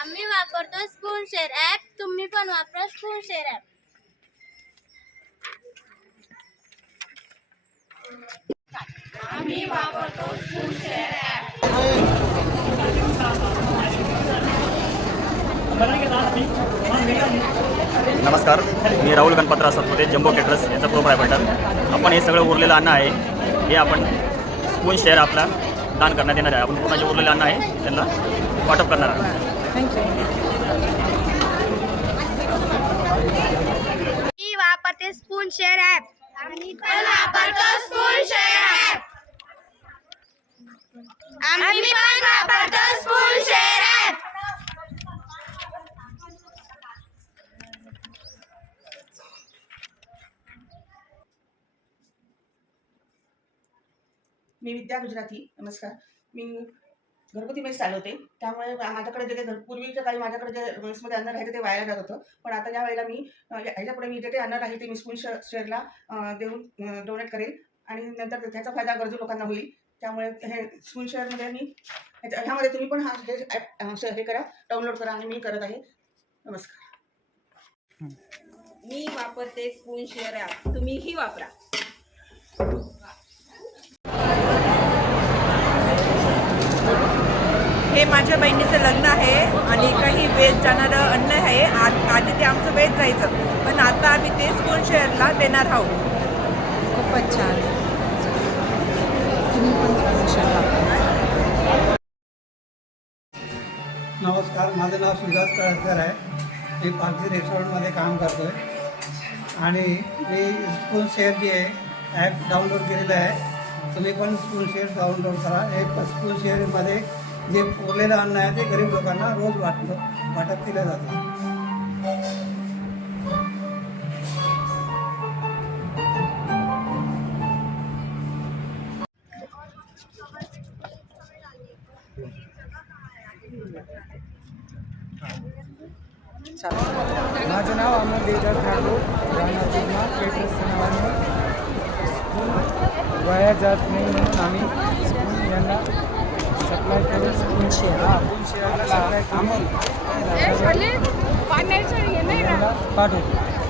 आम्ही वापरतो spoon share app. तुम्ही पण वापरा स्पून शेअर ॲप. आम्ही वापरतो स्पून शेअर ॲप. नमस्कार, मी राहुल गणपतराव सातपुते, जम्बो केटरर्स यांचा प्रोप्रायटर. आपण हे सगळं उरलेलं अन्न आहे हे आपण स्पून शेअर आपला दान करण्यात येणार आहे. आपण पूर्ण जे उरलेलं अन्न आहे त्यांना वाटप करणार आहे. मी वापरते स्पून शेअर ॲप. आम्ही पण वापरतो स्पून शेअर ॲप. आम्ही पण वापरतो स्पून शेअर ॲप. मी विद्या गुजराती. नमस्कार. मी घरगुती मेस चालवते, त्यामुळे माझ्याकडे जे काही पूर्वीच्या काळी माझ्याकडे जे मेसमध्ये अन्न राहायचं ते वाया जात होतं. पण आता या वेळेला मी ह्याच्यापुढे मी जे काही अन्न राहील ते मी स्पून शेअरला देऊन डोनेट करेल आणि नंतर त्याचा फायदा गरजू लोकांना होईल. त्यामुळे हे स्पून शेअरमध्ये मी ह्यामध्ये तुम्ही पण हा हे ॲप हे करा, डाउनलोड करा आणि मी करत आहे. नमस्कार. मी वापरते स्पून शेअर ॲप. तुम्हीही वापरा. हे माझ्या बहिणीचं लग्न आहे आणि काही वेस्ट जाणारं अन्न आहे. आधी ते आमचं वेस्ट जायचं, पण आता आम्ही ते स्पून शेअरला देणार आहोत. खूपच छान. तुम्ही पण स्पून शेअर. नमस्कार, माझं नाव सुजात कळसकर आहे. मी पालखी रेस्टॉरंटमध्ये काम करतो आहे आणि मी स्पून शेअर जे आहे ॲप डाउनलोड केलेलं आहे. तुम्ही पण स्पून शेअर डाउनलोड करा. हे स्पून शेअरमध्ये जे उरलेलं अन्न आहे ते गरीब लोकांना रोज वाटप केलं जातं. माझं नाव अमोल देवदास ठाकूर. राहणार केटरर्स नावाने स्पून वाया जात नाही म्हणून आम्ही स्पून यांना सप्लाय करून स्पून शेअरला सप्लाय करून पाठवतो.